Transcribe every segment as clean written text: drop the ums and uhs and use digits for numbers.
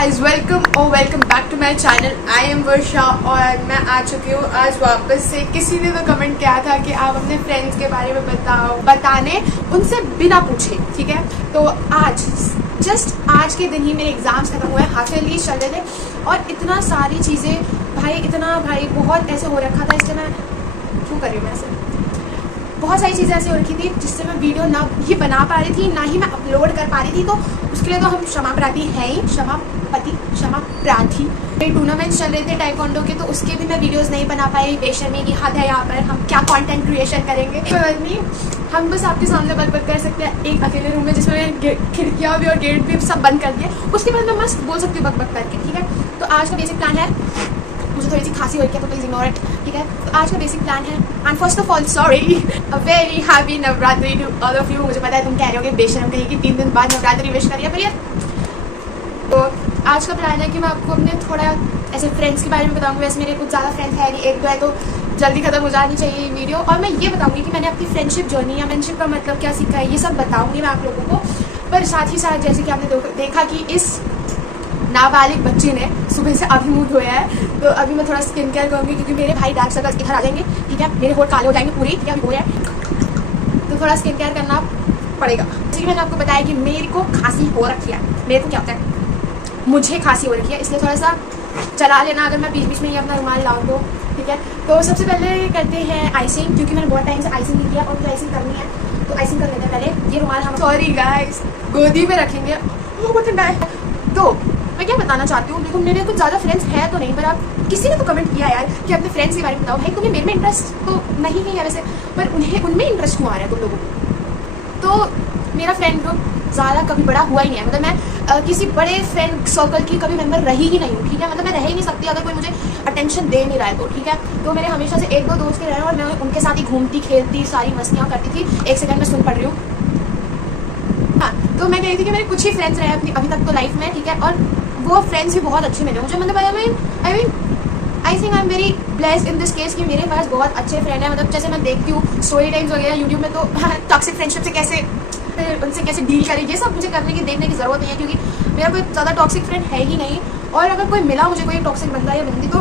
Guys, welcome back to my channel. I am Varsha और मैं आ चुकी हूँ आज वापस से। किसी ने तो कमेंट किया था कि आप अपने फ्रेंड्स के बारे में बताने उनसे बिना पूछे, ठीक है। तो आज आज के दिन ही मेरे एग्जाम्स खत्म हुए, हाफ ईयरली चल रहे थे और इतना सारी चीज़ें भाई बहुत ऐसे हो रखा था। इसलिए मैं क्यों कर रही हूँ, मैं ऐसे बहुत सारी चीज़ें ऐसी हो रखी थी जिससे मैं वीडियो ना ही बना पा रही थी, ना ही मैं अपलोड कर पा रही थी। तो उसके लिए तो हम क्षमा प्रार्थी हैं ही, क्षमा प्रार्थी। मेरे टूर्नामेंट्स चल रहे थे टाइकोंडो के, तो उसके भी मैं वीडियोस नहीं बना पाई। बेशर्मी की हद है यहाँ पर, हम क्या कंटेंट क्रिएशन करेंगे। नहीं, हम बस आपके सामने बक कर सकते हैं एक अकेले रूम में जिसमें खिड़कियाँ भी और गेट भी सब बंद कर दिए। उसके बाद मैं मस्त बोल सकती हूँ बक करके, ठीक है। तो आज का बेसिक प्लान है, मुझे थोड़ी सी खांसी हो रही है तो प्लीज इग्नोर इट, ठीक है। तो आज का बेसिक प्लान है, and first of all sorry, a very happy Navratri to all of you. मुझे पता है तुम कह रहे हो कि बेशरम कहीं कि 3 दिन बाद नवरात्रि विश करिए, पर यार। तो आज का प्लान है कि मैं आपको अपने थोड़ा ऐसे फ्रेंड्स के बारे में बताऊंगी। वैसे मेरे कुछ ज़्यादा फ्रेंड्स है नहीं, एक दो है, तो जल्दी खत्म हो जानी चाहिए ये वीडियो। और मैं ये बताऊंगी कि मैंने अपनी फ्रेंडशिप जर्नी या फ्रेंडशिप का मतलब क्या सीखा है, ये सब बताऊंगी मैं आप लोगों को। पर साथ ही साथ जैसे कि आपने देखा कि इस नाबालिग बच्चे ने सुबह से अभी मूड होया है, तो अभी मैं थोड़ा स्किन केयर करूँगी क्योंकि मेरे भाई डार्क सर्कल्स इधर आ जाएंगे, ठीक है। मेरे होठ काले हो जाएंगे पूरी, ठीक है, अभी हो रहा है, तो थोड़ा स्किन केयर करना पड़ेगा। जैसे मैंने आपको बताया कि मेरे को खांसी हो रखी है। मेरे को क्या होता है, मुझे खांसी हो रखी है, इसलिए थोड़ा सा चला लेना अगर मैं बीच बीच में ही अपना रुमाल लाऊँ तो, ठीक है। तो सबसे पहले करते हैं आइसिंग, क्योंकि मैंने बहुत टाइम से आइसिंग नहीं किया और मुझे आइसिंग करनी है, तो आइसिंग कर लेते हैं पहले। ये रुमाल हम सॉरी गाइस गोदी में रखेंगे, वो कुछ ठंडा है। तो मैं क्या बताना चाहती हूँ, देखो मेरे कुछ ज़्यादा फ्रेंड्स हैं तो नहीं, पर आप किसी ने तो कमेंट किया यार कि अपने फ्रेंड्स के बारे में बताओ। भाई तुम्हें मेरे में इंटरेस्ट तो नहीं है वैसे, पर उनमें इंटरेस्ट क्यों आ रहा है तुम लोगों को। तो मेरा फ्रेंड ग्रुप ज़्यादा कभी बड़ा हुआ ही नहीं है, मतलब मैं किसी बड़े फ्रेंड सर्कल की कभी मेंबर रही ही नहीं हूँ, ठीक है। मतलब मैं रह ही नहीं सकती अगर कोई मुझे अटेंशन दे नहीं रहा है तो, ठीक है। तो मेरे हमेशा से एक दो दोस्त रहे और मैं उनके साथ ही घूमती खेलती सारी मस्तियाँ करती थी। एक सेकंड में सुन पड़ रही हूँ। हाँ, तो मैं कही थी कि मेरे कुछ ही फ्रेंड्स रहे अपनी अभी तक तो लाइफ में, ठीक है। और वो फ्रेंड्स भी बहुत अच्छे मिले मुझे, मतलब I think I am very blessed in this case कि मेरे पास बहुत अच्छे फ्रेंड है। मतलब जैसे मैं देखती हूँ स्टोरी टाइम्स वगैरह यूट्यूब में, तो टॉक्सिक फ्रेंडशिप से कैसे उनसे कैसे डील करें, ये सब मुझे करने की देखने की ज़रूरत नहीं है, क्योंकि मेरा कोई ज़्यादा टॉक्सिक फ्रेंड है ही नहीं। और अगर कोई मिला मुझे कोई टॉक्सिक बंदा या बंदी, तो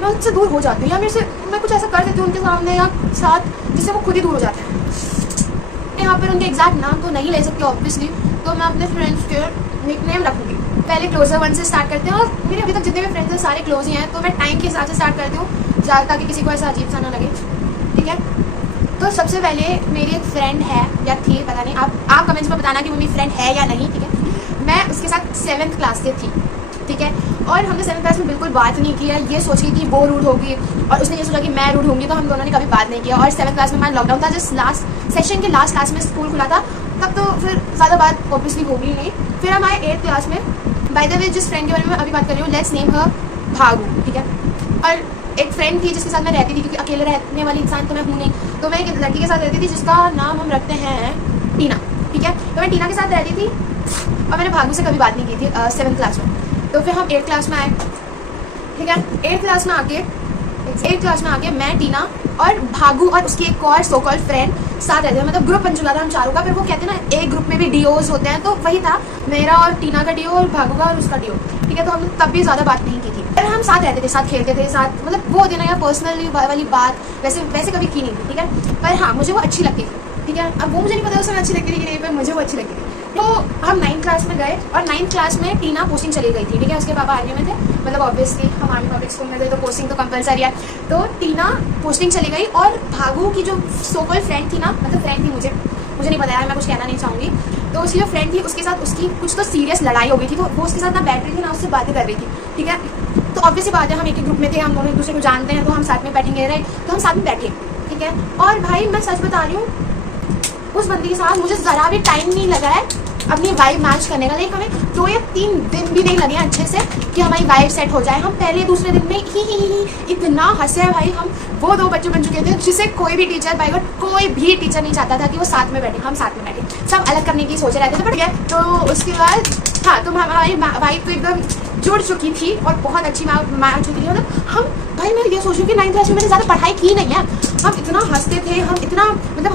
मैं उससे दूर हो जाती हूँ, या मेरे से मैं कुछ ऐसा कर देती हूँ उनके सामने या साथ जिससे वो खुद ही दूर हो जाते हैं। यहाँ पर उनके एग्जैक्ट नाम तो नहीं ले सकती ऑब्वियसली, तो मैं अपने फ्रेंड्स के निकनेम रखूँगी। पहले क्लोजर वन से स्टार्ट करते हैं, और मेरे अभी तक जितने भी फ्रेंड्स हैं सारे क्लोज ही हैं, तो मैं टाइम के हिसाब से स्टार्ट करती हूँ ताकि किसी को ऐसा अजीब सा ना लगे, ठीक है। तो सबसे पहले मेरी एक फ्रेंड है या थी, पता नहीं, आप कमेंट्स में बताना कि वो मेरी फ्रेंड है या नहीं, ठीक है। मैं उसके साथ 7th क्लास से थी, ठीक है। और हमने 7th क्लास में बिल्कुल बात नहीं की है, ये सोच के कि वो रूड होगी और उसने ये सोचा कि मैं रूड होंगी, तो हम दोनों ने कभी बात नहीं किया। और 7th क्लास में हमारा लॉकडाउन था, जिस लास्ट सेशन के लास्ट क्लास में स्कूल खुला था, तब तो फिर ज़्यादा बात ऑब्वियसली होगी नहीं। फिर हम आए 8th क्लास में। बाय द वे, जिस फ्रेंड के बारे में अभी बात कर रही हूँ, लेट्स नेम हर भागू, ठीक है। और एक फ्रेंड थी जिसके साथ मैं रहती थी, क्योंकि अकेले रहने वाली इंसान तो मैं हूँ नहीं, तो मैं एक लड़की के साथ रहती थी जिसका नाम हम रखते हैं टीना, ठीक है। तो मैं टीना के साथ रहती थी और मैंने भागू से कभी बात नहीं की थी 7th क्लास में। तो फिर हम 8th क्लास में आए, ठीक है। 8th क्लास में आके मैं, टीना और भागू और उसकी एक और सो कॉल्ड फ्रेंड साथ रहते थे, मतलब ग्रुप बन चुका था हम चारों का। फिर वो कहते हैं ना एक ग्रुप में भी डीओज होते हैं, तो वही था मेरा और टीना का डीओ और भागू का और उसका डीओ, ठीक है। तो हम तब भी ज़्यादा बात नहीं की थी, पर हम साथ रहते थे, साथ खेलते थे, साथ मतलब वो देना या पर्सनली वाली बात वैसे कभी की नहीं थी, ठीक है। पर हाँ, मुझे वो अच्छी लगती थी, ठीक है। अब वो मुझे नहीं पता उसमें अच्छी लगती थी कि नहीं, पर मुझे वो अच्छी लगती थी। तो हम 9th क्लास में गए और 9th क्लास में टीना पोस्टिंग चली गई थी, ठीक है। उसके पापा आर्मी में थे, मतलब ऑब्वियसली हम आर्मी पब्लिक स्कूल में गए तो पोस्टिंग तो कंपलसरी है। तो टीना पोस्टिंग चली गई और भागू की जो सो कॉल्ड फ्रेंड थी ना, मतलब फ्रेंड थी, मुझे नहीं पता यार, मैं कुछ कहना नहीं चाहूँगी। तो उसकी जो फ्रेंड थी उसके साथ उसकी कुछ तो सीरियस लड़ाई हो गई थी, तो वो उसके साथ ना बैठ रही थी ना उससे बातें कर रही थी, ठीक है। तो ऑब्वियसली बात है, हम एक ही ग्रुप में थे, हम दोनों एक दूसरे को जानते हैं, तो हम साथ में बैठेंगे रहे, तो हम साथ में बैठे, ठीक है। और भाई मैं सच बता रही हूँ, उस बंदी के साथ मुझे ज़रा भी टाइम नहीं लगा है अपनी वाइब मैच करने का। लाइक हमें 2 या 3 दिन भी नहीं लगे अच्छे से कि हमारी वाइब सेट हो जाए। हम पहले दूसरे दिन में ही इतना हंसे हैं भाई, हम वो 2 बच्चे बन चुके थे जिसे कोई भी टीचर, बाई गॉड कोई भी टीचर नहीं चाहता था कि वो साथ में बैठे, हम साथ में बैठे, सब अलग करने की सोच रहे थे। तो ठीक है, तो उसके बाद हाँ, तो हमारी वाइब तो एकदम जुड़ चुकी थी और बहुत अच्छी मैच चुकी थी। मतलब हम, भाई मैं ये सोच रही हूँ कि 9th क्लास में मैंने ज़्यादा पढ़ाई की नहीं है, हम इतना हंसते थे, हम इतना मतलब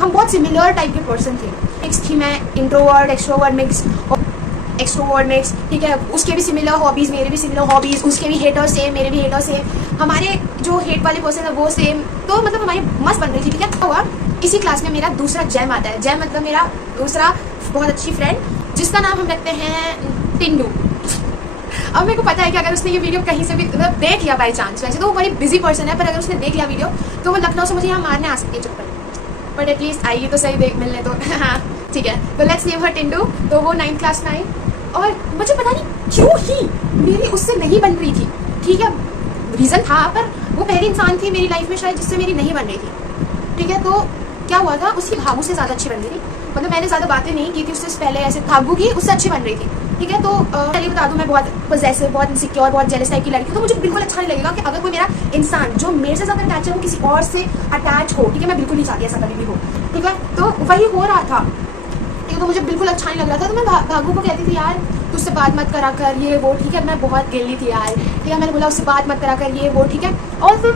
हम बहुत सिमिलर टाइप के पर्सन थे। मिक्स थी मैं, introvert extrovert mix. Extrovert mix, ठीक है। उसके भी सिमिलर हॉबीज़, मेरे भी सिमिलर हॉबीज़, उसके भी हेटर सेम, मेरे भी हेटर सेम, हमारे जो हेट वाले पर्सन है वो सेम। तो मतलब हमारी मस्त बन रही थी, ठीक है। हुआ इसी क्लास में मेरा दूसरा जैम आता है। जैम मतलब मेरा दूसरा बहुत अच्छी फ्रेंड, जिसका नाम हम रखते हैं टिंडू। अब मेरे को पता है कि अगर उसने ये वीडियो कहीं से भी मतलब देख लिया बाई चांस, वैसे तो वो बड़ी बिजी पर्सन है, पर अगर उसने देख लिया वीडियो तो वो लखनऊ से मुझे यहाँ मारने आ सकती है चक्कर, बट एटलीस्ट आइए तो सही देख मिलने तो हाँ ठीक है। तो लेट्स नेम हर टिंडू। तो वो 9th क्लास में आई और मुझे पता नहीं क्यों ही मेरी उससे नहीं बन रही थी, ठीक है। रीज़न था, पर वो पहली इंसान थी मेरी लाइफ में शायद जिससे मेरी नहीं बन रही थी, ठीक है। तो क्या हुआ था, उसकी भागू से ज़्यादा अच्छी बन रही थी। मतलब मैंने ज़्यादा बातें नहीं की थी उससे पहले, ऐसे भागू की उससे अच्छी बन रही थी, ठीक है। तो चलिए बता दूं, मैं बहुत पॉसेसिव, बहुत इनसिक्योर, बहुत जेलस टाइप की लड़की हूँ। तो मुझे बिल्कुल अच्छा नहीं लगेगा कि अगर कोई मेरा इंसान जो मेरे से ज़्यादा अटैच है वो किसी और से अटैच हो, ठीक है। मैं बिल्कुल नहीं चाहती ऐसा कभी भी हो, ठीक है। तो वही हो रहा था, ठीक है। तो मुझे बिल्कुल अच्छा नहीं लग रहा था। तो मैं भागू को कहती थी यार तू उससे बात मत करा कर, ये वो, ठीक है। मैं बहुत गिल्ली थी यार, ठीक है। मैंने बोला उससे बात मत करा कर, ये वो, ठीक है। और फिर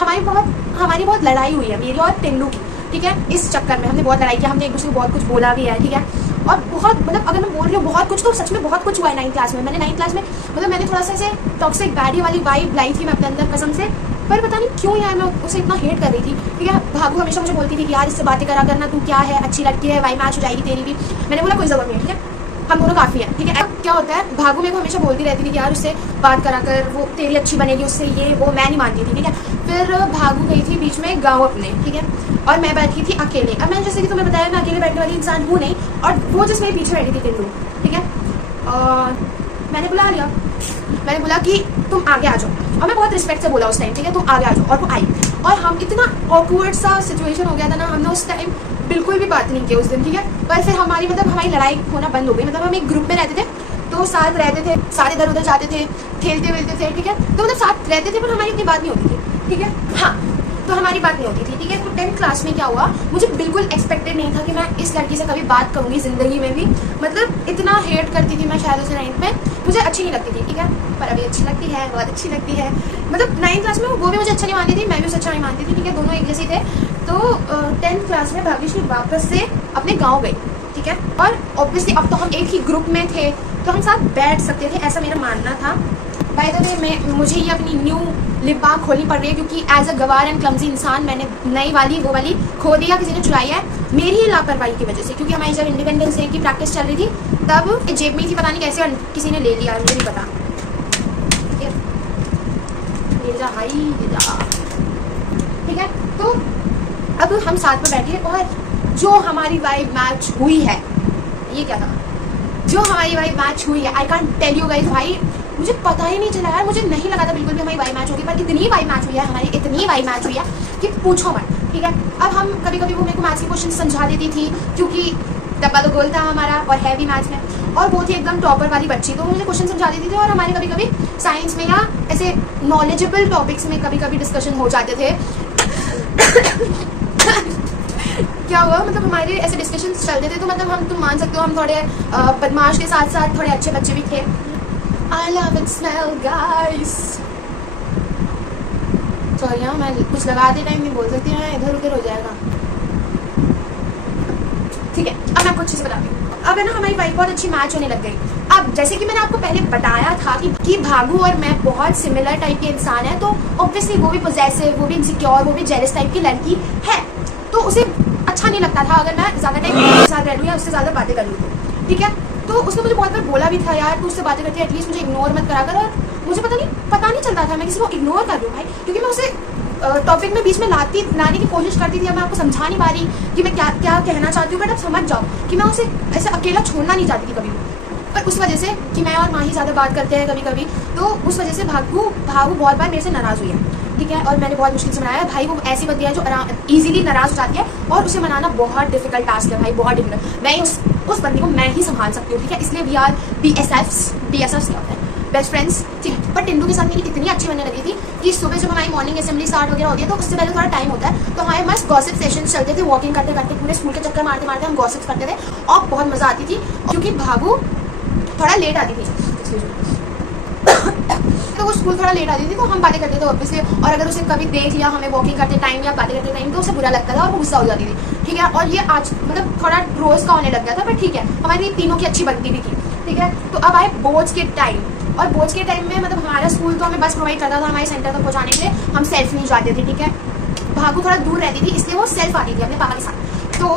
हमारी बहुत लड़ाई हुई है मेरी और टिंडू की, ठीक है। इस चक्कर में हमने बहुत लड़ाई किया, हमने एक दूसरे को बहुत कुछ बोला भी है, ठीक है। और बहुत मतलब अगर मैं बोल रही हूँ बहुत कुछ, तो सच में बहुत कुछ हुआ है 9th क्लास में। मैंने 9th क्लास में मतलब मैंने थोड़ा सा ऐसे टॉक्सिक बैडी वाली वाइब लाई थी मैं अपने अंदर कसम से, पर पता नहीं क्यों यार मैं उसे इतना हेट कर रही थी, ठीक है। भागू हमेशा मुझे बोलती थी कि यार इससे बातें करा करना, तू क्या है, अच्छी लड़की है, वाई मैच हो जाएगी तेरी भी। मैंने बोला कोई ज़रूरत नहीं है, ठीक है, हम दोनों काफ़ी हैं, ठीक है। अब क्या होता है, भागू मेरे को हमेशा बोलती रहती थी कि यार उससे बात करा कर, वो तेरी अच्छी बनेगी उससे, ये वो। मैं नहीं मानती थी, ठीक है। फिर भागू गई थी बीच में गाँव अपने, ठीक है, और मैं बैठी थी अकेले। अब मैंने जैसे कि तुम्हें बताया मैं अकेले बैठने वाली इंसान हूँ नहीं, और वो जिस मेरे पीछे बैठी थी टिंडू, ठीक है। मैंने बुला लिया, मैंने बोला कि तुम आगे आ जाओ, और मैं बहुत रिस्पेक्ट से बोला उस टाइम, ठीक है, तुम आगे आ जाओ। और वो आई, और हम इतना ऑकवर्ड सा सिचुएशन हो गया था ना, हमने उस टाइम बिल्कुल भी बात नहीं की उस दिन, ठीक है। पर फिर हमारी लड़ाई होना बंद हो गई। मतलब हम एक ग्रुप में रहते थे, तो साथ रहते थे, सारे इधर उधर जाते थे, खेलते वेलते थे, ठीक है। तो मतलब साथ रहते थे, पर हमारी इतनी बात नहीं होती थी, ठीक है। हाँ, तो हमारी बात नहीं होती थी, ठीक है। तो 10th क्लास में क्या हुआ, मुझे बिल्कुल एक्सपेक्टेड नहीं था कि मैं इस लड़की से कभी बात करूंगी ज़िंदगी में भी। मतलब इतना हेट करती थी मैं शायद उसे 9th में, मुझे अच्छी नहीं लगती थी, ठीक है। पर अभी अच्छी लगती है, बहुत अच्छी लगती है। मतलब 9th क्लास में वो भी मुझे अच्छा नहीं मानती थी, मैं भी उसे अच्छा नहीं मानती थी, ठीक है। दोनों एक जैसे थे। तो 10th क्लास में भाग्यश्री वापस से अपने गाँव गई, ठीक है। और ऑब्वियसली अब तो हम एक ही ग्रुप में थे, तो हम साथ बैठ सकते थे, ऐसा मेरा मानना था। बाय द वे मुझे ये अपनी न्यू लिप बाम खोलनी पड़ रही है, क्योंकि एज अ गवार एंड क्लमजी इंसान मैंने नई वाली वो वाली खो दिया, किसी ने चुराई है मेरी ही लापरवाही की वजह से। क्योंकि हमारी जब इंडिपेंडेंस डे की प्रैक्टिस चल रही थी तब जेब में थी, पता नहीं कैसे किसी ने ले लिया, मुझे नहीं पता, ठीक है। ले जा भाई, ले जा, ठीक है। तो अब हम साथ में बैठे, और जो हमारी वाइब मैच हुई है, ये क्या था, जो हमारी वाइब मैच हुई है, I can't tell you guys भाई, मुझे पता ही नहीं चला यार, मुझे नहीं लगा था बिल्कुल भी हमारी वाइब मैच होगी, पर इतनी वाइब मैच हुई है हमारी, इतनी वाइब मैच हुई है कि पूछो मत, ठीक है। अब हम कभी कभी वो मेरे को मैथ्स के क्वेश्चन समझा देती थी, क्योंकि डब्बा तो गोल था हमारा और है भी मैथ्स में, और वो थी एकदम टॉपर वाली बच्ची, तो वो मुझे क्वेश्चन समझा देती थी। और हमारे कभी कभी साइंस में या ऐसे नॉलेजेबल टॉपिक्स में कभी कभी डिस्कशन हो जाते थे क्या हुआ, मतलब हमारे ऐसे डिस्कशन चलते थे, तो मतलब तुम मान सकते हो हम थोड़े बदमाश के साथ साथ थोड़े अच्छे बच्चे भी थे। I love it smell guys। Sorry हाँ, मैं कुछ लगाते टाइम नहीं बोल सकती, मैं इधर उधर हो जाएगा, ठीक है। अब मैं आपको अच्छे से बताती हूँ। अब है ना हमारी वाइब बहुत अच्छी मैच होने लग गई। अब जैसे कि मैंने आपको पहले बताया था कि भागू और मैं बहुत सिमिलर टाइप के इंसान है, तो ऑब्वियसली वो भी पोजेसिव, वो भी इनसिक्योर, वो भी जेलस टाइप की लड़की है, तो उसे अच्छा नहीं लगता था अगर मैं ज़्यादा टाइम उसके साथ रह लूँ या उससे ज़्यादा बातें कर लूँ, ठीक है। तो उसने मुझे बहुत बार बोला भी था यार तू उससे बातें करती है, एटलीस्ट मुझे इग्नोर मत करा कर। और मुझे पता नहीं चलता था मैं किसी को इग्नोर कर दूँ भाई, क्योंकि मैं उसे टॉपिक में बीच में लाने की कोशिश करती थी। मैं आपको समझा नहीं पा रही कि मैं क्या क्या कहना चाहती हूँ, बट अब समझ जाओ कि मैं उसे ऐसे अकेला छोड़ना नहीं चाहती थी कभी भी। पर उस वजह से कि मैं और माही ज़्यादा बात करते हैं कभी कभी, तो उस वजह से भागू बहुत बार मेरे से नाराज़ हुई है, ठीक है। और मैंने बहुत मुश्किल से मनाया भाई। वो ऐसी बंदी है जो इजीली नाराज़ हो जाती है, और उसे मनाना बहुत डिफिकल्ट टास्क है भाई, बहुत डिफिकल्ट। मैं उस बंदी को मैं ही संभाल सकती हूँ, ठीक है। इसलिए वी आर BSFs क्या होता है, बेस्ट फ्रेंड्स, ठीक है। पर टिंडू के साथ मेरी इतनी अच्छी बनने लगी थी कि सुबह जब हमारी मॉर्निंग असेंबली स्टार्ट वगैरह होती है, तो उससे पहले थोड़ा टाइम होता है, तो हमारे मस्त गॉसिप सेशन चलते थे, वॉकिंग करते करते पूरे स्कूल के चक्कर मारते मारते हम गॉसिप करते थे, और बहुत मज़ा आती थी, क्योंकि भागू थोड़ा लेट आती थी तो वो स्कूल थोड़ा लेट आती थी, तो हम बातें करते थे ऑब्वियसली। और अगर उसे कभी देख लिया हमें वॉकिंग करते टाइम या बातें करते टाइम, तो उसे बुरा लगता था और वो गुस्सा हो जाती थी, ठीक है। और ये आज मतलब थोड़ा रोज़ का होने लग गया था, पर ठीक है, हमारी तीनों की अच्छी बनती भी थी, ठीक है। तो अब आए बोर्ड्स के टाइम, और बोर्ड्स के टाइम में मतलब हमारा स्कूल तो हमें बस प्रोवाइड करता था हमारे सेंटर तक पहुँचाने के लिए, हम सेल्फ नहीं जाते थे, ठीक है। भागू थोड़ा दूर रहती थी इसलिए वो सेल्फ आती थी अपने पापा के साथ। तो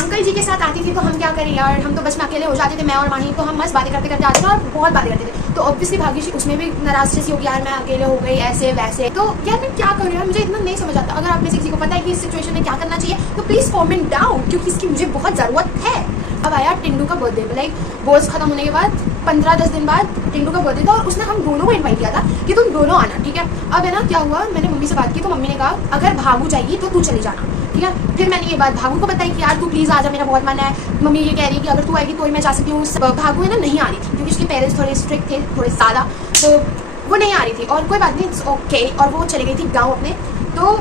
अंकल जी के साथ आती थी तो हम क्या करें यार, हम तो बस में अकेले हो जाते थे, मैं और माही, तो हम मस्त बातें करते करते आते थे और बहुत बातें करते थे। तो ऑब्वियसली भाग्यश्री उसमें भी नाराज जैसी होगी, यार मैं अकेले हो गई ऐसे वैसे। तो यार मैं क्या करूँ यार, मुझे इतना नहीं समझ आता। अगर आप में से किसी को पता है कि इस सिचुएशन में क्या करना चाहिए तो प्लीज़ कॉमेंट डाउन, क्योंकि इसकी मुझे बहुत ज़रूरत है। अब आया टिंडू का बर्थडे, लाइक बोर्ड्स खत्म होने के बाद 15-10 दिन बाद टिंडू का बर्थडे था और उसने हम दोनों को इन्वाइट किया था कि तुम दोनों आना, ठीक है। अब है ना क्या हुआ, मैंने मम्मी से बात की तो मम्मी ने कहा अगर भागू जाएगी तो तू चली जाना, ठीक है। फिर मैंने ये बात भागू को बताई कि यार तू प्लीज़ आ जा, मेरा बहुत मन है। मम्मी ये कह रही है कि अगर तू आएगी तो ही मैं जा सकती हूँ। भागू है ना नहीं आ रही थी क्योंकि उसके पेरेंट्स थोड़े स्ट्रिक्ट थे, थोड़े ज़्यादा, तो वो नहीं आ रही थी और कोई बात नहीं, ओके। और वो चली गई थी गाँव अपने। तो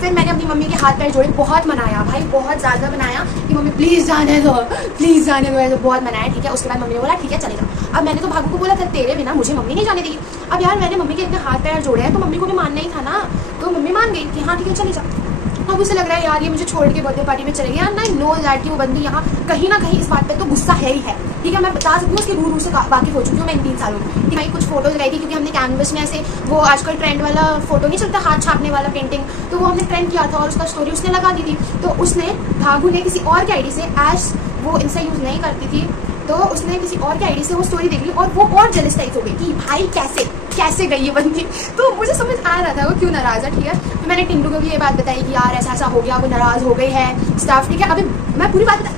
फिर मैंने अपनी मम्मी के हाथ पैर जोड़े, बहुत मनाया भाई, बहुत ज़्यादा मनाया कि मम्मी प्लीज़ जाने दो, प्लीज़ जाने दो, ऐसे बहुत मनाया, ठीक है। उसके बाद मम्मी ने बोला ठीक है चले जाओ। अब मैंने तो भागू को बोला था तेरे बिना मुझे मम्मी नहीं जाने देगी। अब यार मैंने मम्मी के इतने हाथ पैर जोड़े हैं तो मम्मी को भी मानना ही था ना, तो मम्मी मान गई कि हाँ ठीक है चले जाओ। अब उसे लग रहा है यार ये मुझे छोड़ के बर्थडे पार्टी में चले गया, ना नो दैट कि वो बंदी यहाँ कहीं ना कहीं इस बात पे तो गुस्सा है ही है, ठीक है। मैं बता सकती हूँ उसके रूल से वाकिफ हो चुकी हूँ मैं इन 3 सालों में। कि भाई कुछ फोटोज लगाई थी क्योंकि हमने कैनवस में ऐसे वो आजकल ट्रेंड वाला फोटो नहीं चलता हाथ छापने वाला पेंटिंग, तो वो हमने ट्रेंड किया था और उसका स्टोरी उसने लगा दी थी। तो उसने भागू ने किसी और की आईडी से, एज वो इंस्टा यूज़ नहीं करती थी, तो उसने किसी और की आईडी से वो स्टोरी देख ली और वो और जेलस टाइप हो गई कि भाई कैसे गई ये बंदी। तो मुझे समझ आ रहा था वो क्यों नाराज़ है, ठीक है। तो मैंने टिंडू को भी ये बात बताई कि यार ऐसा ऐसा हो गया, वो नाराज़ हो गई है स्टाफ, ठीक है। अभी मैं पूरी बात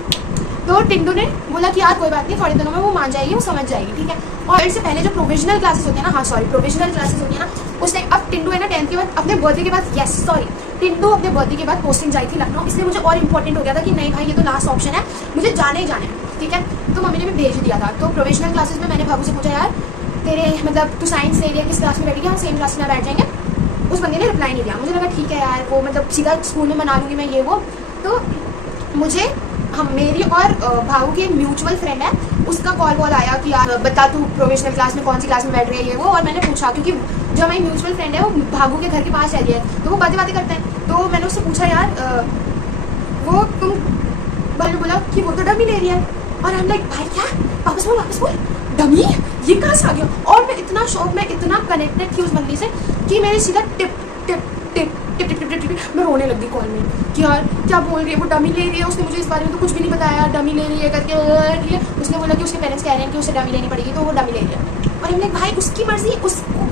तो टिंडू ने बोला कि यार कोई बात नहीं, थोड़े दिनों में वो मान जाएगी, वो समझ जाएगी, ठीक है। और इससे पहले जो प्रोविजनल क्लासेस होती है ना, हाँ सॉरी प्रोविजनल क्लासेस होती है ना, उसने अब टिंडू है ना 10th के बाद अपने बर्थडे के बाद, यस सॉरी टिंडू अपने बर्थडे के बाद पोस्टिंग जाई थी लखनऊ, इसलिए मुझे और इंपॉर्टेंट हो गया था कि नहीं भाई ये तो लास्ट ऑप्शन है, मुझे जाने ही जाना है, ठीक है। तो मम्मी ने भी भेज दिया था। तो प्रोविजनल क्लासेस में मैंने भागू से पूछा यार तेरे मतलब तू साइंस ले लिया किस क्लास में बैठेगी, हम सेम क्लास में बैठ जाएंगे। उस बंदे ने रिप्लाई नहीं दिया, मुझे लगा ठीक है यार वो मतलब सीधा स्कूल में मना लूँगी मैं ये वो। तो मुझे हम मेरी और भाऊ की एक म्यूचुअल फ्रेंड है, उसका कॉल आया कि यार बता तू प्रोविजनल क्लास में कौन सी क्लास में बैठ रही है ये वो। और मैंने पूछा क्योंकि जो हमारी म्यूचुअल फ्रेंड है वो भागू के घर के पास रहती है तो वो बातें करते हैं। तो मैंने उससे पूछा यार वो तुम, मैंने बोला कि वो तो डमी ले रही है। और हम लाइक भाई क्या, वापस बोल डमी, ये कहाँ से आ गया। और मैं इतना शौक में इतना कनेक्टेड थी उस बंदी से कि मेरे सीधा tip tip tip tip tip tip tip मैं रोने लगी कॉल में कि यार क्या बोल रही है, वो डमी ले रही है। उसने मुझे इस बारे में तो कुछ भी नहीं बताया, डमी ले रही है करके, ठीक है। उसने बोला कि उसके पेरेंट्स कह रहे हैं कि उसे डमी लेनी पड़ेगी तो वो डमी ले रही है। और हमने भाई उसकी मर्जी,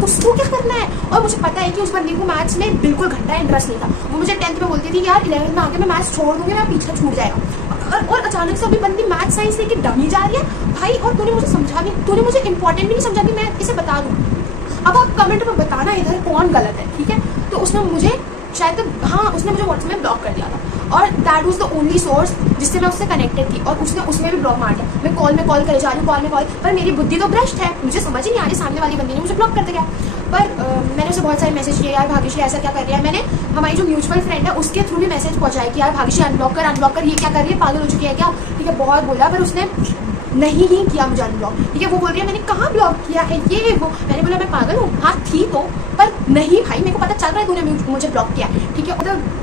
उसको क्या करना है। और मुझे पता है कि उस बंदी को मैथ्स में बिल्कुल घंटा इंटरेस्ट नहीं था। वो मुझे 10th में बोलती थी कि यार 11th में आके मैं मैथ्स छोड़ दूंगी, मेरा पीछा छूट जाएगा। और अचानक से अभी बंदी मैथ्स साइंस लेके डमी जा रही है भाई। और तूने मुझे समझा भी, तूने मुझे इंपॉर्टेंट भी नहीं समझा कि मैं इसे बता दूँ। अब आप कमेंट में बताना इधर कौन गलत है, ठीक है। तो उसने मुझे शायद हाँ उसने मुझे व्हाट्सएप में ब्लॉक कर दिया था और that was the only source जिससे मैं उससे कनेक्टेड थी। और उसने उसमें भी ब्लॉक मार दिया। मैं कॉल में कॉल करे जा रही हूँ, कॉल में कॉल, पर मेरी बुद्धि तो भ्रष्ट है, मुझे समझ ही नहीं आ रही सामने वाली बंदी ने मुझे ब्लॉक करते क्या। पर मैंने उसे बहुत सारे मैसेज किए यार भाग्यश्री ऐसा क्या कर रही है। मैंने हमारी जो म्यूचुअल फ्रेंड है उसके थ्रू भी मैसेज पहुँचाया कि यार भाग्यश्री अनब्लॉक कर, ये क्या कर रही है, पागल हो चुकी है क्या, ठीक है। बहुत बोला पर उसने नहीं ही किया मुझे अनब्लॉक, ठीक है। वो बोल रही है मैंने कहाँ ब्लॉक किया है ये वो। मैंने बोला मैं पागल हूँ, हाँ थी तो, पर नहीं भाई मेरे को पता चल रहा है तूने मुझे ब्लॉक किया, ठीक है। मतलब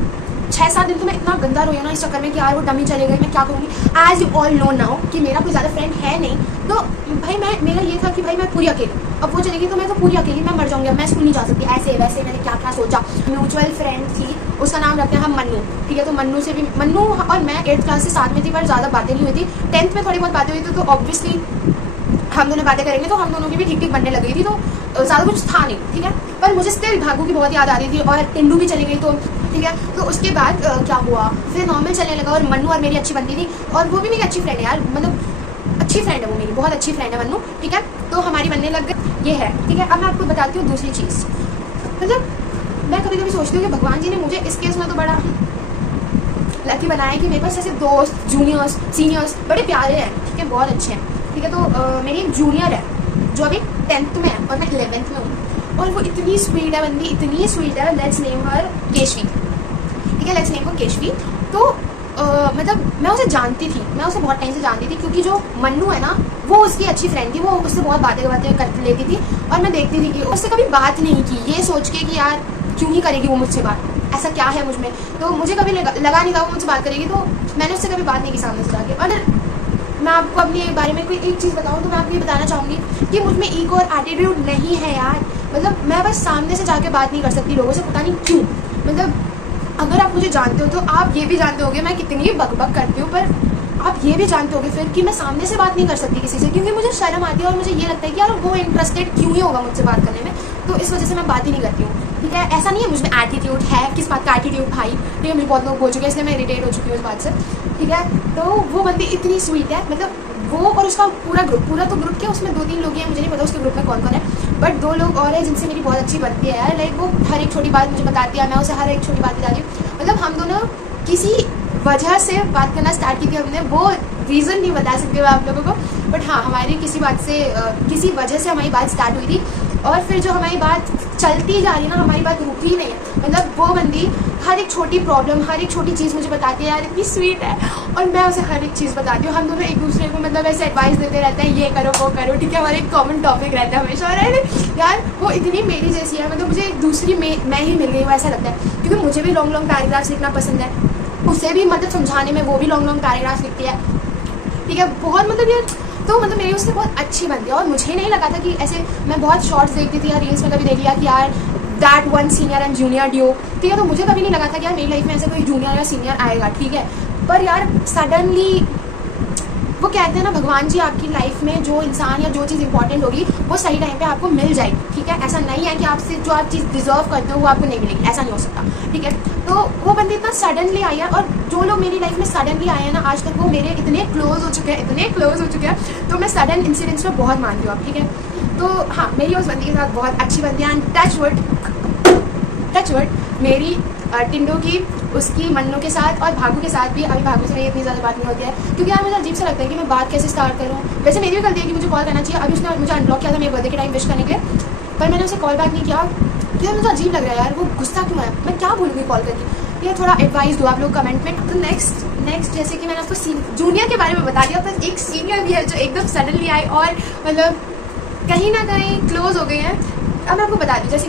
6-7 दिन तो मैं इतना गंदा रोया ना इस चक्कर में कि यार वो डमी चले गई, मैं क्या करूँगी। As you all know now कि मेरा कोई ज़्यादा फ्रेंड है नहीं, तो भाई मेरा ये था कि भाई मैं पूरी अकेली, अब वो चलेगी तो मैं तो पूरी अकेली मैं मर जाऊँगी, मैं स्कूल नहीं जा सकती। ऐसे वैसे मैंने क्या क्या सोचा। म्यूचुअल फ्रेंड थी, उसका नाम रखते हैं हम मन्नू, ठीक है। तो मन्नू और मैं 8th क्लास से साथ में थी पर ज़्यादा बातें नहीं हुई थी। 10th में थोड़ी बहुत बातें हुई थी तो ऑब्वियसली हम दोनों बातें करेंगे तो हम दोनों की भी ठीक बनने लग गई थी, तो ज़्यादा कुछ था नहीं, ठीक है। पर मुझे स्टिल भागू की बहुत याद आ रही थी और टिंडू भी चली गई तो ठीक है। तो उसके बाद क्या हुआ, फिर नॉर्मल चलने लगा और मन्नू और मेरी अच्छी बनती थी और वो भी मेरी अच्छी फ्रेंड है यार, मतलब अच्छी फ्रेंड है वो, मेरी बहुत अच्छी फ्रेंड है मन्नू, ठीक है। तो हमारी बनने लग गई, ये है, ठीक है। अब मैं आपको बताती हूँ दूसरी चीज़। मतलब मैं कभी कभी सोचती हूँ कि भगवान जी ने मुझे इस केस में तो बड़ा लकी बनाया है कि मेरे पास ऐसे दोस्त, जूनियर्स, सीनियर्स बड़े प्यारे हैं, ठीक है, बहुत अच्छे हैं, ठीक है। तो मेरी एक जूनियर है जो अभी 10th में है और मैं 11th में हूँ और वो इतनी स्वीट है बंदी, इतनी स्वीट है। लेट्स नेम हर केशवी, ठीक है, लेट्स नेम हर केशवी। तो मतलब मैं उसे जानती थी, मैं उसे बहुत टाइम से जानती थी क्योंकि जो मन्नू है ना वो उसकी अच्छी फ्रेंड थी, वो उससे बहुत बातें कर लेती थी और मैं देखती थी कि उससे कभी बात नहीं की, ये सोच के कि यार क्यों ही करेगी वो मुझसे बात, ऐसा क्या है मुझ में। तो मुझे कभी लगा नहीं था वो मुझसे बात करेगी, तो मैंने उससे कभी बात नहीं की सामने से जाके। और मैं आपको अपने बारे में कोई एक चीज़ बताऊँ तो मैं आपको ये बताना चाहूँगी कि मुझ में ईगो और एटीट्यूड नहीं है यार। मतलब मैं बस सामने से जाके बात नहीं कर सकती लोगों से, पता नहीं क्यों। मतलब अगर आप मुझे जानते हो तो आप ये भी जानते होगे मैं कितनी बकबक करती हूँ, पर आप ये भी जानते होगे फिर कि मैं सामने से बात नहीं कर सकती किसी से, क्योंकि मुझे शर्म आती है और मुझे ये लगता है कि यार वो इंटरेस्टेड क्यों ही होगा मुझसे बात करने में, तो इस वजह से मैं बात ही नहीं करती हूँ। ठीक है, ऐसा नहीं है मुझ में एटीट्यूड है, किस बात का एटीट्यूड भाई, ठीक है, मुझे बहुत लोग बोल चुके हैं इसलिए मैं इरिटेट हो चुकी हूँ इस बात से। ठीक है, तो वो बंदी इतनी स्वीट है, मतलब वो और उसका पूरा तो ग्रुप क्या, उसमें 2-3 लोग हैं, मुझे नहीं पता उसके ग्रुप में कौन कौन है, बट 2 लोग और हैं जिनसे मेरी बहुत अच्छी बनती है यार। लाइक वो हर एक छोटी बात मुझे बताती है, मैं उसे हर एक छोटी बात बताती हूँ। मतलब हम दोनों किसी वजह से बात करना स्टार्ट की थी हमने, वो रीज़न नहीं बता सकते मैं आप लोगों को, बट हाँ हमारी किसी किसी वजह से हमारी बात स्टार्ट हुई थी, और फिर जो हमारी बात चलती जा रही है ना, हमारी बात रुकी ही नहीं है। मतलब वो बंदी हर एक छोटी प्रॉब्लम, हर एक छोटी चीज़ मुझे बताती है यार, इतनी स्वीट है, और मैं उसे हर एक चीज़ बताती हूँ। हम दोनों एक दूसरे को मतलब ऐसे एडवाइस देते रहते हैं, ये करो वो करो, ठीक है, हमारा एक कॉमन टॉपिक रहता है हमेशा। और यार वो इतनी मेरी जैसी है, मतलब मुझे एक दूसरी मैं ही मिल गई हूँ ऐसा लगता है, क्योंकि मुझे भी लॉन्ग पैराग्राफ्स लिखना पसंद है, उसे भी मतलब समझाने में वो भी लॉन्ग पैराग्राफ्स लिखती है। ठीक है, बहुत मतलब यार, तो मतलब मेरी उससे बहुत अच्छी बनती है। और मुझे नहीं लगा था कि ऐसे, मैं बहुत शॉर्ट्स देखती थी या रील्स में कभी देख लिया कि यार that one senior and junior due, ठीक है, तो मुझे कभी नहीं लगा था कि यार मेरी लाइफ में ऐसे कोई जूनियर या सीनियर आएगा। ठीक है, पर यार सडनली वो कहते हैं ना, भगवान जी आपकी लाइफ में जो इंसान या जो चीज़ इंपॉर्टेंट होगी वो सही टाइम पे आपको मिल जाएगी। ठीक है, ऐसा नहीं है कि आपसे जो आप चीज़ डिजर्व करते हो वो आपको नहीं मिलेगी, ऐसा नहीं हो सकता। ठीक है, तो वो बंदी इतना सडनली आई है, और जो लोग मेरी लाइफ में सडनली आए हैं ना आज तक, वो मेरे इतने क्लोज हो चुके हैं, तो मैं सडन इंसिडेंट्स को बहुत मानती हूँ। ठीक है, तो हाँ मेरी उस बंदी के साथ बहुत अच्छी बनती है, एंड टच वर्ड मेरी टिंडो की, उसकी मन्नू के साथ और भागू के साथ भी, अभी भागू से मेरी इतनी ज़्यादा बात नहीं होती है, क्योंकि यार मुझे अजीब सा लगता है कि मैं बात कैसे स्टार्ट करूँ। वैसे मेरी भी गलती है कि मुझे कॉल करना चाहिए, अभी उसने मुझे अनब्लॉक किया था मेरे बर्थडे के टाइम विश करने के लिए, पर मैंने उसे कॉल बैक नहीं किया, क्योंकि मुझे अजीब लग रहा है यार, वो गुस्सा क्यों है, मैं क्या बोलूँगी कॉल करके। ये थोड़ा एडवाइस दो आप लोग कमेंट में। तो नेक्स्ट जैसे कि मैंने आपको जूनियर के बारे में बता दिया, तो एक सीनियर भी है जो एकदम सडनली आई और मतलब कहीं ना कहीं क्लोज हो गए हैं। अब मैं आपको बता दूँ, जैसे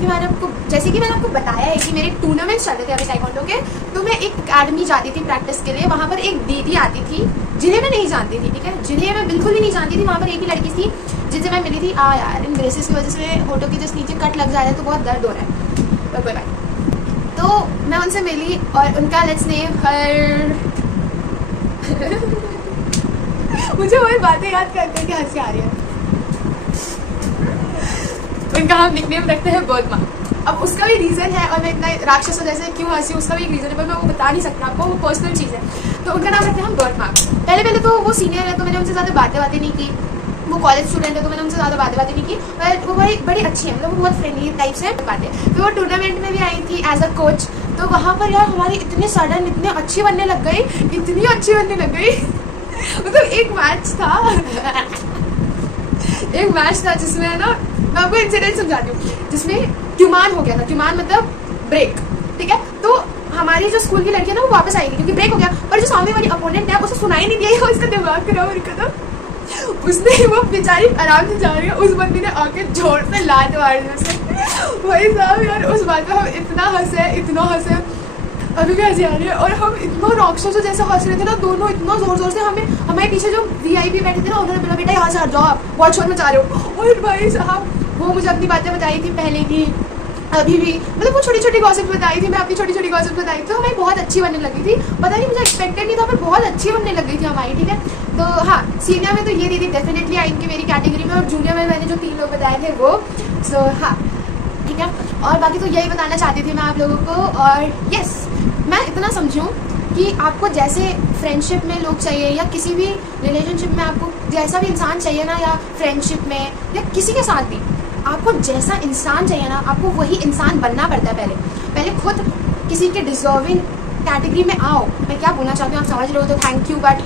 कि मैंने आपको बताया है कि मेरे टूर्नामेंट्स चलते थे अभी ताइक्वांडो के, तो मैं एक अकेडमी जाती थी प्रैक्टिस के लिए। वहाँ पर एक दीदी आती थी जिन्हें मैं नहीं जानती थी, ठीक है, जिन्हें मैं बिल्कुल भी नहीं जानती थी। वहाँ पर एक ही लड़की थी जिनसे मैं मिली थी। यार इन ब्रेसेस की वजह से होठों के जस्ट नीचे कट लग जा रहा है तो बहुत दर्द हो रहा है, तो कोई बात। तो मैं उनसे मिली और उनका लेट्स नेम हर मुझे वही बातें याद करके हंसी आ रही है। उनका हम निकनेम रखते हैं बोधमा। अब उसका भी रीज़न है, और मैं इतना राक्षस जैसे क्यों हंसी, उसका भी एक रीज़न है, पर मैं वो बता नहीं सकता आपको, वो पर्सनल चीज़ है। तो उनका नाम रखते हैं हम बोधमा। पहले तो वो सीनियर है तो मैंने उनसे ज़्यादा बातें नहीं की, वो कॉलेज स्टूडेंट है तो मैंने उनसे ज़्यादा बातें नहीं की, पर वो बड़ी अच्छी है, मतलब वो बहुत फ्रेंडली टाइप से बातें। फिर वो टूर्नामेंट में भी आई थी एज अ कोच, तो वहाँ पर यार हमारी इतनी अच्छी बनने लग गई मतलब एक मैच था जिसमें ना, मैं आपको इंसिडेंट समझाती हूँ, जिसमें ट्यूमान हो गया था। ट्यूमान मतलब ब्रेक, ठीक है, तो हमारी जो स्कूल की लड़की है ना वो वापस आएगी क्योंकि ब्रेक हो गया, पर जो सामने वाली अपोनेंट है उसे सुनाई नहीं दिया, उसका दिमाग खराब हो रहा था। उसने वो बेचारी आराम से जा रही है, उस बंदी ने आके जोर से लात मार दी उसे। वही साहब यार, उस बात पर हम इतना हंसे, अभी भी हंसी आ रही है। और हम इतना राक्षसों जैसे हंस रहे थे ना दोनों, इतना जोर से। हमारे पीछे जो VIP बैठे थे ना, उन्होंने बोला बेटा यहाँ से हट जाओ, आप बहुत शोर मचा रहे हो। और भाई साहब वो मुझे अपनी बातें बताई थी पहले की, अभी भी, मतलब वो छोटी गॉसिप बताई थी, मैं अपनी छोटी गॉसिप बताई थी, तो हमारी बहुत अच्छी बनने लगी थी। पता नहीं मुझे एक्सपेक्टेड नहीं था, पर बहुत अच्छी बनने लग गई थी हमारी। ठीक है, तो हाँ सीनियर में तो ये दीदी डेफिनेटली आएंगी मेरी कैटेगरी में, और जूनियर में मैंने जो 3 लोग बताए थे वो। सो हाँ ठीक है, और बाकी तो यही बताना चाहती थी मैं आप लोगों को। और यस, मैं इतना समझूँ कि आपको जैसे फ्रेंडशिप में लोग चाहिए या किसी भी रिलेशनशिप में आपको जैसा भी इंसान चाहिए ना, या फ्रेंडशिप में या किसी के साथ भी आपको जैसा इंसान चाहिए ना, आपको वही इंसान बनना पड़ता है। पहले खुद किसी के डिजर्विंग कैटेगरी में आओ। मैं क्या बोलना चाहती हूँ आप समझ रहे हो तो थैंक यू, बट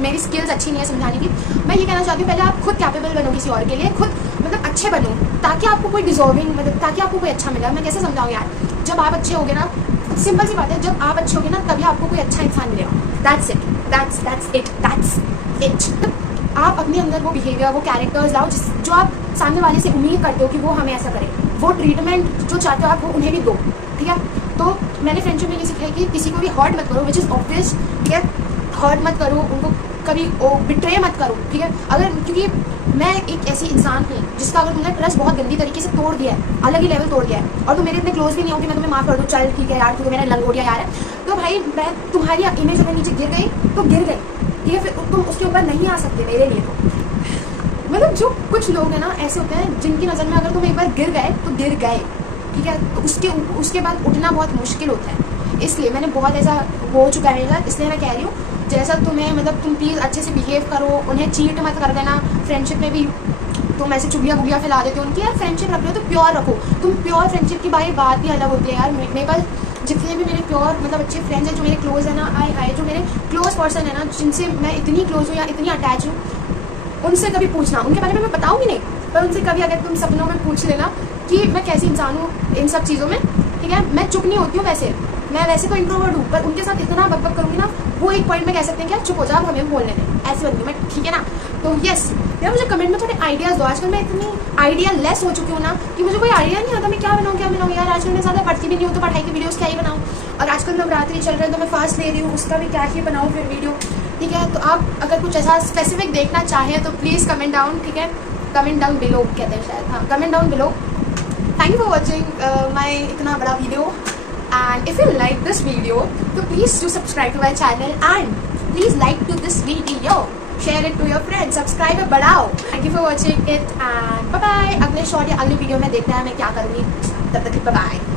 मेरी स्किल्स अच्छी नहीं है समझाने की। मैं ये कहना चाहती हूँ पहले आप खुद कैपेबल बनो किसी और के लिए, खुद मतलब अच्छे बनो, ताकि आपको कोई डिजर्विंग, मतलब ताकि आपको कोई अच्छा मिलेगा। मैं कैसे समझाऊँ यार, जब आप अच्छे होगे ना, सिंपल सी बात है, जब आप अच्छे होगे ना तभी आपको कोई अच्छा इंसान मिलेगा। That's it. आप अपने अंदर वो बिहेवियर, वो कैरेक्टर्स लाओ जो आप सामने वाले से उम्मीद करते हो कि वो हमें ऐसा करे। वो ट्रीटमेंट जो चाहते हो आप वो उन्हें भी दो, ठीक है। तो मैंने फ्रेंडशिप में ये सीखा है कि किसी को भी हर्ट मत करो, विच इज़ ऑब्वियस, ठीक है, हर्ट मत करो, उनको कभी वो बिट्रे मत करो, ठीक है। अगर क्योंकि मैं एक ऐसी इंसान हूँ जिसका अगर तुमने ट्रस्ट बहुत गंदी तरीके से तोड़ दिया है, अलग ही लेवल तोड़ दिया है, और तुम मेरे इतने क्लोज भी नहीं हो कि मैं तुम्हें माफ़ कर दूँ, चल ठीक है यार तू तो मेरा लंगोटिया यार है, तो भाई मैं तुम्हारी इमेज अगर नीचे गिर गई तो गिर गई, ठीक है। फिर तुम उसके ऊपर नहीं आ सकते मेरे लिए। तो मतलब जो कुछ लोग हैं ना ऐसे होते हैं जिनकी नज़र में अगर तुम एक बार गिर गए तो गिर गए, ठीक है। तो उसके बाद उठना बहुत मुश्किल होता है, इसलिए मैंने बहुत ऐसा हो चुका है मेरे साथ, इसलिए मैं कह रही हूँ जैसा तुम्हें मतलब तुम प्लीज़ अच्छे से बिहेव करो, उन्हें चीट मत कर देना। फ्रेंडशिप में भी तुम ऐसे चुगलियाँ फैला देते हो उनकी, यार फ्रेंडशिप रख लो तो प्योर रखो, तुम प्योर फ्रेंडशिप की भाई बात ही अलग होती है यार। मेरे पास जितने भी मेरे प्योर मतलब अच्छे फ्रेंड्स हैं जो मेरे क्लोज है ना, आए जो मेरे क्लोज पर्सन है ना, जिनसे मैं इतनी क्लोज हूँ या इतनी अटैच हूँ, उनसे कभी पूछना, उनके बारे में मैं बताऊँगी नहीं, पर उनसे कभी अगर तुम सपनों में पूछ लेना कि मैं कैसी इंसान हूँ इन सब चीज़ों में, ठीक है। मैं चुप नहीं होती हूँ मैं वैसे तो इंट्रोवर्ट हूँ, पर उनके साथ इतना बकबक करूँगी ना, वो एक पॉइंट में कह सकते हैं कि चुप हो जाओ हमें बोलने दें, ऐसी बनती हूँ मैं, ठीक है ना। तो यस यार मुझे कमेंट में थोड़े आइडियाज़ दो, आजकल मैं इतनी आइडिया लेस हो चुकी हूँ ना कि मुझे कोई आइडिया नहीं आता मैं क्या बनाऊँ यार। आजकल मैं ज़्यादा पढ़ती भी नहीं हूँ, तो पढ़ाई की वीडियोज़ क्या ही बनाऊँ, और आजकल नवरात्रि चल रहे हैं तो मैं फास्ट ले रही हूँ, उसका भी क्या ही बनाऊँ फिर वीडियो, ठीक है। तो आप अगर कुछ ऐसा स्पेसिफिक देखना चाहें तो प्लीज़ कमेंट डाउन, ठीक है, कमेंट डाउन बिलो कहते हैं शायद, हाँ comment down below. Thank you for watching my इतना बड़ा video, and if you like this video तो please do subscribe to my channel and please like to this video, share it to your friends, subscribe बढ़ाओ। Thank you for watching it and bye bye। अगले short या अगले video में देखते हैं मैं क्या करूँगी, तब तक bye bye।